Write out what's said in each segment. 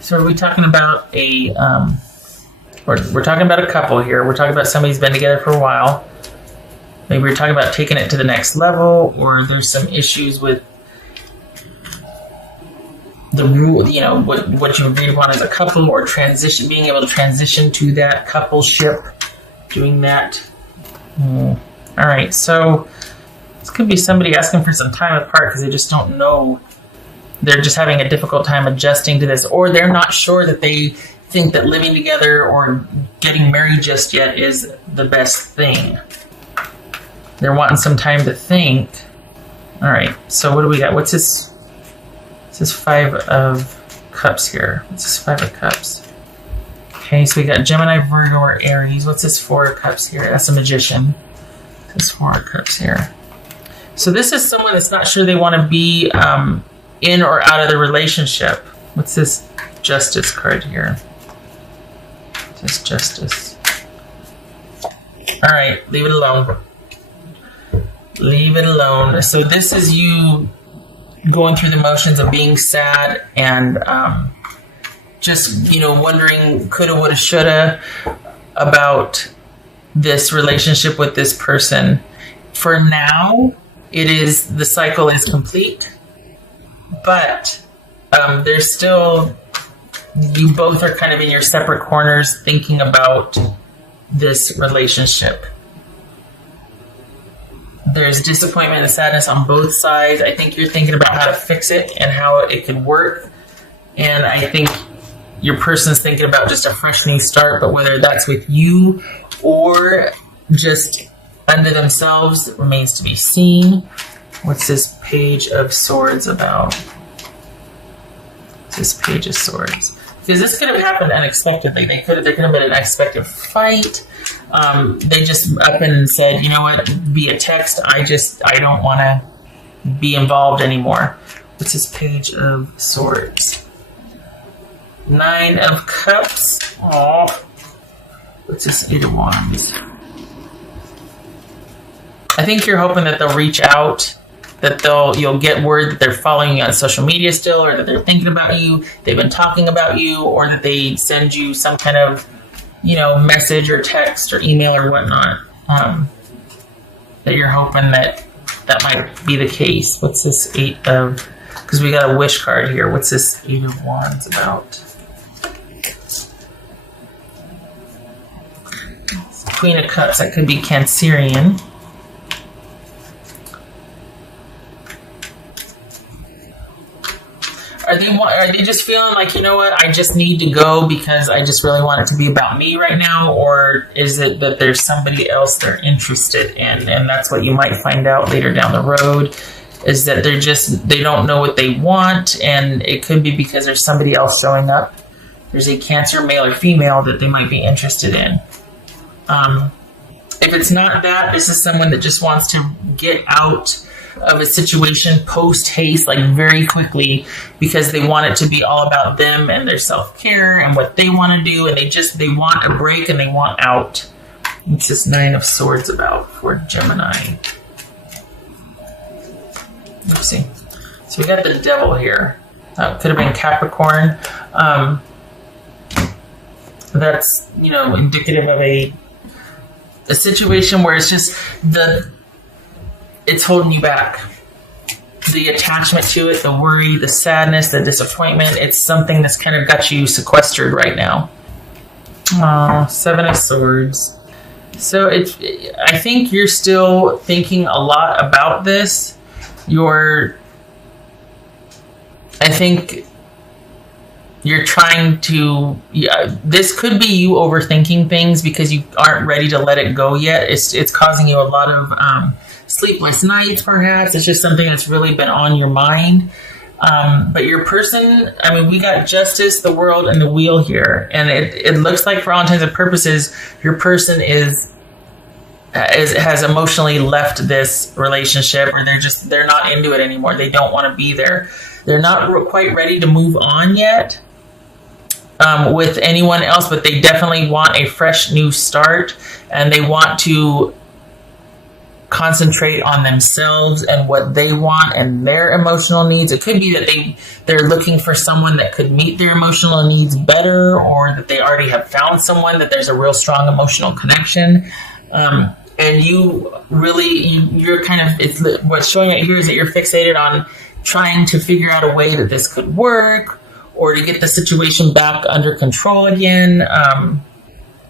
So are we talking about a, we're talking about a couple here. We're talking about somebody who's been together for a while. Maybe we're talking about taking it to the next level, or there's some issues with the rule, you know, what you agreed upon as a couple, or being able to transition to that coupleship, doing that. All right, so this could be somebody asking for some time apart because they just don't know. They're just having a difficult time adjusting to this, or they're not sure that they think that living together or getting married just yet is the best thing. They're wanting some time to think. All right, so what do we got? What's this? This is 5 of Cups here. What's this 5 of Cups? Okay, so we got Gemini, Virgo, or Aries. What's this 4 of Cups here? That's a Magician. This 4 of Cups here. So this is someone that's not sure they want to be in or out of the relationship. What's this Justice card here? This Justice. All right, leave it alone. Leave it alone. So this is you going through the motions of being sad and just, you know, wondering coulda, woulda, shoulda about this relationship with this person. For now, the cycle is complete, but there's still, you both are kind of in your separate corners thinking about this relationship. There's disappointment and sadness on both sides. I think you're thinking about how to fix it and how it could work. And I think your person's thinking about just a fresh new start, but whether that's with you or just under themselves remains to be seen. What's this Page of Swords about? What's this Page of Swords? Because this could have happened unexpectedly. There could have been an unexpected fight. They just up and said, you know what, via text, I don't want to be involved anymore. What's this Page of Swords? 9 of Cups. Aww. What's this 8 of Wands? I think you're hoping that they'll reach out, that you'll get word that they're following you on social media still, or that they're thinking about you, they've been talking about you, or that they send you some kind of, you know, message or text or email or whatnot. That you're hoping that might be the case. What's this 8 of, because we got a wish card here. What's this 8 of Wands about? Queen of Cups, that could be Cancerian. Are they just feeling like, you know what, I just need to go because I just really want it to be about me right now? Or is it that there's somebody else they're interested in? And that's what you might find out later down the road, is that they don't know what they want. And it could be because there's somebody else showing up. There's a Cancer, male or female, that they might be interested in. If it's not that, this is someone that just wants to get out of a situation post haste, like very quickly, because they want it to be all about them and their self-care and what they want to do, and they want a break and they want out. What's this 9 of Swords about for Gemini? Oopsie. So we got the Devil here. That could have been Capricorn. That's, you know, indicative of a situation where it's just it's holding you back. The attachment to it, the worry, the sadness, the disappointment, it's something that's kind of got you sequestered right now. 7 of Swords. So I think you're still thinking a lot about this. I think you're trying to, this could be you overthinking things because you aren't ready to let it go yet. It's causing you a lot of sleepless nights, perhaps. It's just something that's really been on your mind. But your person, I mean, we got Justice, the World, and the Wheel here. And it looks like, for all intents and purposes, your person has emotionally left this relationship, or they're not into it anymore. They don't want to be there. They're not quite ready to move on yet with anyone else, but they definitely want a fresh new start, and they want to concentrate on themselves and what they want and their emotional needs. It could be that they're looking for someone that could meet their emotional needs better, or that they already have found someone that there's a real strong emotional connection. And you're kind of, what's showing right here is that you're fixated on trying to figure out a way that this could work, or to get the situation back under control again.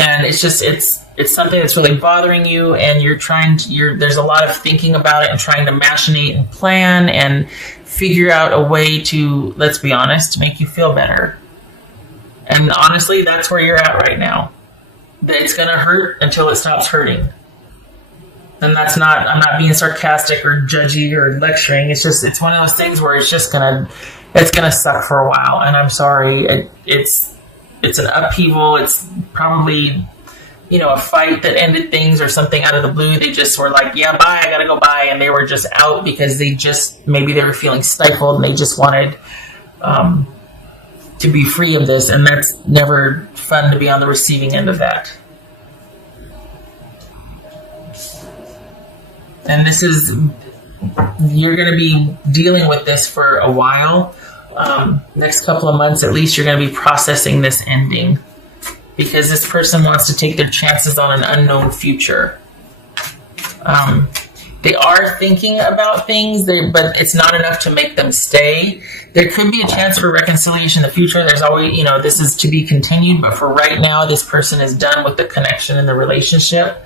And it's something that's really bothering you, and there's a lot of thinking about it and trying to machinate and plan and figure out a way to, let's be honest, to make you feel better. And honestly, that's where you're at right now. It's going to hurt until it stops hurting. And I'm not being sarcastic or judgy or lecturing. It's one of those things where it's going to suck for a while. And I'm sorry. It's an upheaval. It's probably, a fight that ended things or something out of the blue. They just were like, yeah, bye, I gotta go bye. And they were just out because maybe they were feeling stifled and they just wanted to be free of this. And that's never fun to be on the receiving end of that. And you're going to be dealing with this for a while. Next couple of months, at least, you're going to be processing this ending, because this person wants to take their chances on an unknown future. They are thinking about things, but it's not enough to make them stay. There could be a chance for reconciliation in the future. There's always, this is to be continued, but for right now, this person is done with the connection in the relationship.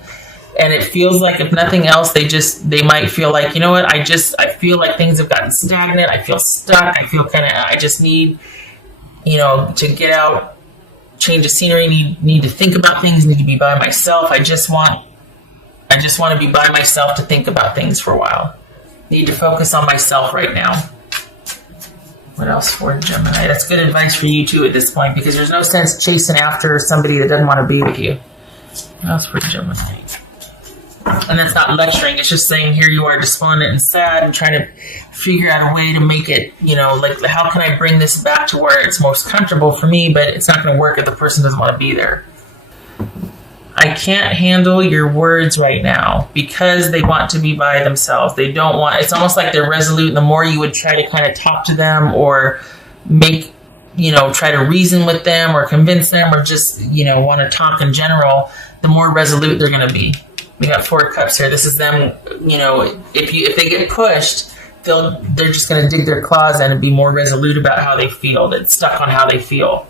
And it feels like, if nothing else, they might feel like, you know what, I feel like things have gotten stagnant. I feel stuck. I just need, to get out, change of scenery, need to think about things, need to be by myself. I just want to be by myself to think about things for a while. Need to focus on myself right now. What else for Gemini? That's good advice for you too at this point, because there's no sense chasing after somebody that doesn't want to be with you. What else for Gemini? And that's not lecturing. It's just saying, here you are despondent and sad and trying to figure out a way to make it, like, how can I bring this back to where it's most comfortable for me, but it's not going to work if the person doesn't want to be there. I can't handle your words right now, because they want to be by themselves. They don't want, it's almost like they're resolute. The more you would try to kind of talk to them or try to reason with them or convince them, or just, want to talk in general, the more resolute they're going to be. We got 4 cups here. This is them, if they get pushed, they're just going to dig their claws in and be more resolute about how they feel. They're stuck on how they feel.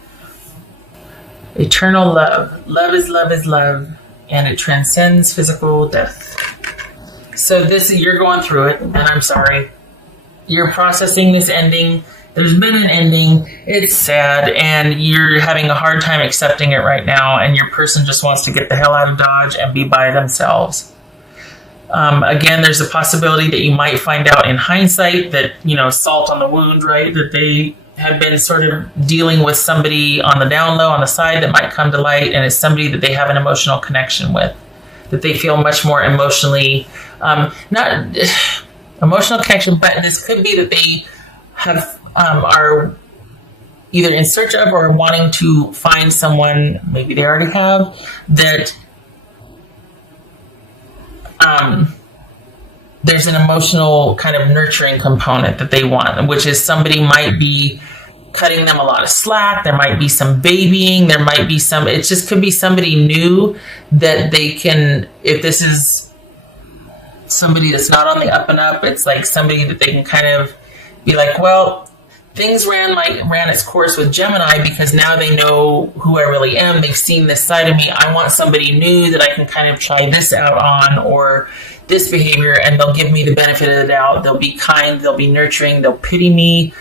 Eternal love. Love is love is love, and it transcends physical death. So you're going through it, and I'm sorry. You're processing this ending. There's been an ending. It's sad, and you're having a hard time accepting it right now, and your person just wants to get the hell out of Dodge and be by themselves. Again, there's a possibility that you might find out in hindsight that, salt on the wound, right, that they have been sort of dealing with somebody on the down low, on the side, that might come to light, and it's somebody that they have an emotional connection with, that they feel much more emotionally, not emotional connection, but this could be that they are either in search of or wanting to find someone, maybe they already have, that there's an emotional kind of nurturing component that they want, which is somebody might be cutting them a lot of slack. There might be some babying. There might be it just could be somebody new that they can, if this is somebody that's not on the up and up, it's like somebody that they can kind of be like, well, things ran its course with Gemini, because now they know who I really am. They've seen this side of me. I want somebody new that I can kind of try this out on, or this behavior, and they'll give me the benefit of the doubt. They'll be kind, they'll be nurturing, they'll pity me.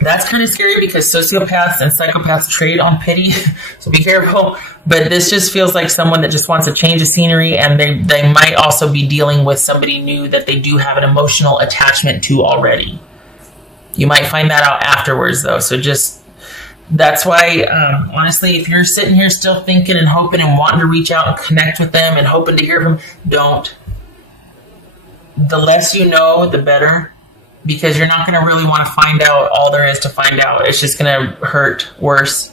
That's kind of scary, because sociopaths and psychopaths trade on pity, so be careful. But this just feels like someone that just wants a change of scenery, and they might also be dealing with somebody new that they do have an emotional attachment to already. You might find that out afterwards, though. So that's why, honestly, if you're sitting here still thinking and hoping and wanting to reach out and connect with them and hoping to hear from them, don't. The less you know, the better, because you're not going to really want to find out all there is to find out. It's just going to hurt worse.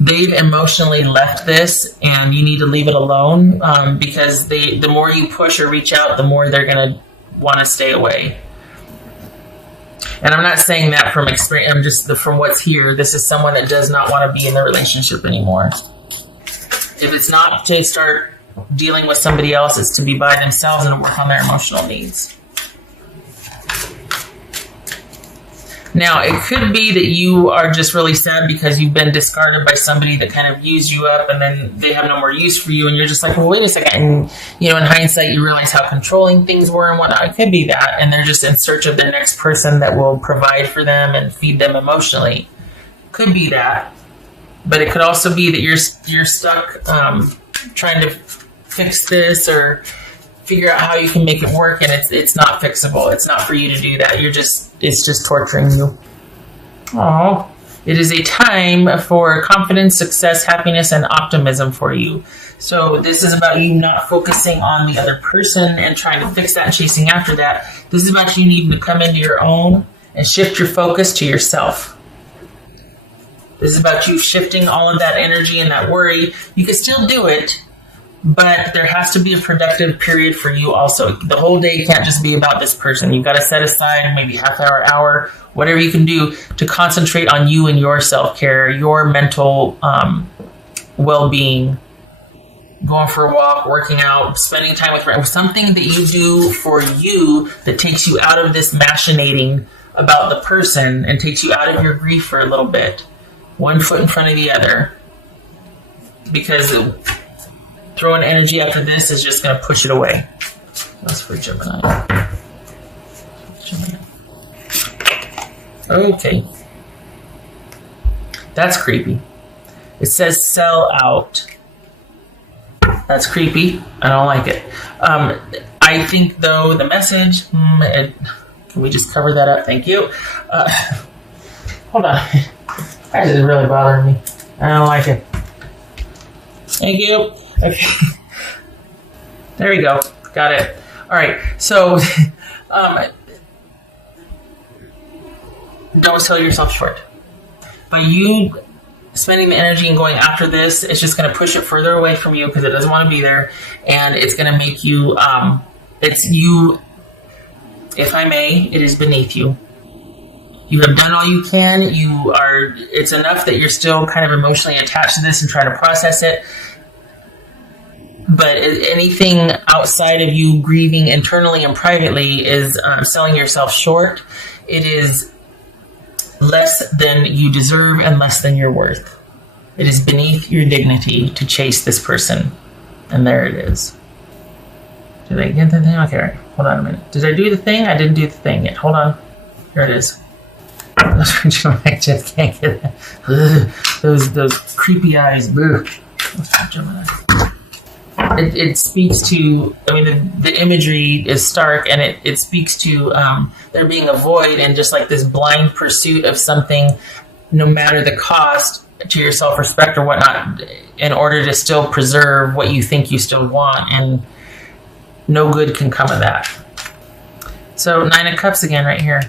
they've emotionally left this, and you need to leave it alone, because the more you push or reach out, the more they're going to want to stay away. And I'm not saying that from experience. I'm just from what's here. This is someone that does not want to be in the relationship anymore. If it's not to start dealing with somebody else, it's to be by themselves and work on their emotional needs. Now, it could be that you are just really sad because you've been discarded by somebody that kind of used you up, and then they have no more use for you, and you're just like, well, wait a second. And, in hindsight, you realize how controlling things were and whatnot. It could be that, and they're just in search of the next person that will provide for them and feed them emotionally. Could be that. But it could also be that you're stuck trying to fix this or figure out how you can make it work, and it's not fixable. It's not for you to do that. It's just torturing you. Oh, it is a time for confidence, success, happiness, and optimism for you. So this is about you not focusing on the other person and trying to fix that and chasing after that. This is about you needing to come into your own and shift your focus to yourself. This is about you shifting all of that energy and that worry. You can still do it, but there has to be a productive period for you also. The whole day can't just be about this person. You've got to set aside maybe half hour, whatever you can do to concentrate on you and your self-care, your mental well-being, going for a walk, working out, spending time with friends, something that you do for you that takes you out of this machinating about the person and takes you out of your grief for a little bit. One foot in front of the other. Because throwing energy after this is just going to push it away. That's for Gemini. Okay. That's creepy. It says sell out. That's creepy. I don't like it. I think, though, the message... can we just cover that up? Thank you. Hold on. That is really bothering me. I don't like it. Thank you. Okay. There we go. Got it. All right. So, don't sell yourself short. By you spending the energy and going after this, it's just going to push it further away from you because it doesn't want to be there, and it's going to make you. It's you. If I may, it is beneath you. You have done all you can. It's enough that you're still kind of emotionally attached to this and trying to process it. But anything outside of you grieving internally and privately is selling yourself short. It is less than you deserve and less than you're worth. It is beneath your dignity to chase this person. And there it is. Did I get the thing? Okay, all right. Hold on a minute. Did I do the thing? I didn't do the thing yet. Hold on. Here it is. I just can't get that. Those creepy eyes. It speaks to, the imagery is stark, and it speaks to there being a void and just like this blind pursuit of something, no matter the cost to your self-respect or whatnot, in order to still preserve what you think you still want, and no good can come of that. So 9 of Cups again right here.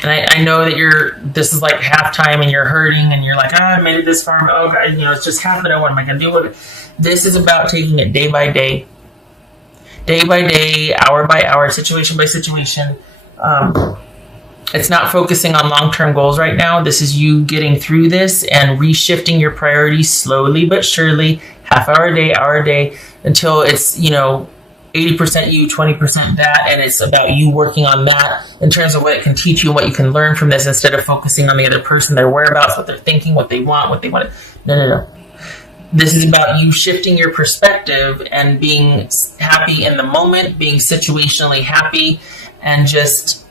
And I know that this is like halftime and you're hurting and you're like, I made it this far. Oh, God, it's just half that. What am I going to do with it? This is about taking it day by day, hour by hour, situation by situation. It's not focusing on long-term goals right now. This is you getting through this and reshifting your priorities slowly but surely, hour a day, until it's, 80% you, 20% that, and it's about you working on that in terms of what it can teach you and what you can learn from this instead of focusing on the other person, their whereabouts, what they're thinking, what they want. No. This is about you shifting your perspective and being happy in the moment, being situationally happy, and just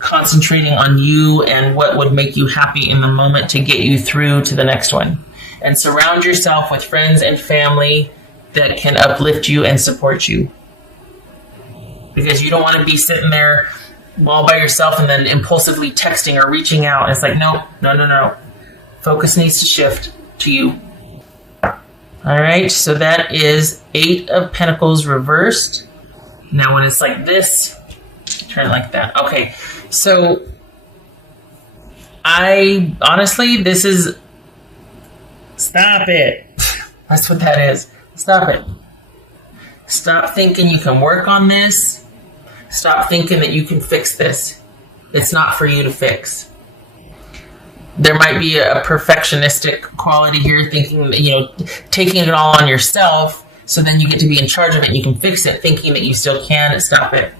concentrating on you and what would make you happy in the moment to get you through to the next one. And surround yourself with friends and family that can uplift you and support you. Because you don't want to be sitting there all by yourself and then impulsively texting or reaching out. It's like, no. Focus needs to shift to you. All right, so that is 8 of Pentacles reversed. Now when it's like this, turn it like that. Okay, so honestly, this is, stop it. That's what that is. Stop it. Stop thinking you can work on this. Stop thinking that you can fix this. It's not for you to fix. There might be a perfectionistic quality here, thinking that, taking it all on yourself, so then you get to be in charge of it and you can fix it, thinking that you still can. Stop it.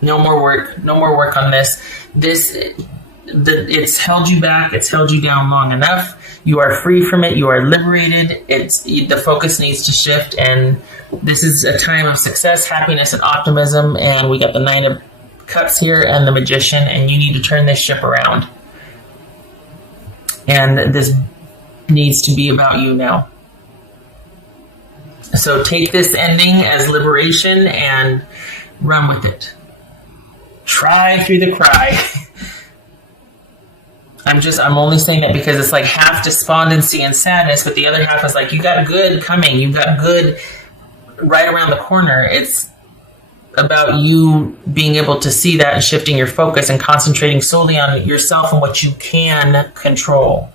No more work. No more work on this. It's held you back. It's held you down long enough. You are free from it. You are liberated. The focus needs to shift, and this is a time of success, happiness, and optimism. And we got the Nine of Cups here and the Magician, and you need to turn this ship around. And this needs to be about you now. So take this ending as liberation and run with it. Try through the cry. I'm only saying that because it's like half despondency and sadness, but the other half is like, you got good coming. You got good right around the corner. It's about you being able to see that and shifting your focus and concentrating solely on yourself and what you can control.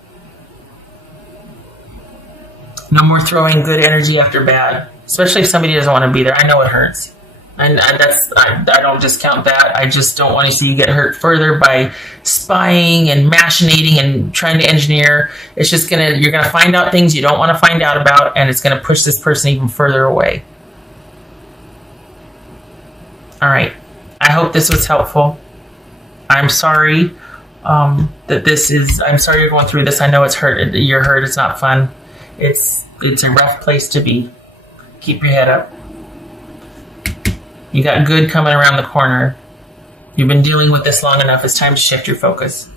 No more throwing good energy after bad, especially if somebody doesn't want to be there. I know it hurts. And I don't discount that. I just don't want to see you get hurt further by spying and machinating and trying to engineer. It's just you're gonna find out things you don't want to find out about, and it's gonna push this person even further away. All right. I hope this was helpful. I'm sorry I'm sorry you're going through this. I know it's hurt. You're hurt. It's not fun. It's a rough place to be. Keep your head up. You got good coming around the corner. You've been dealing with this long enough. It's time to shift your focus.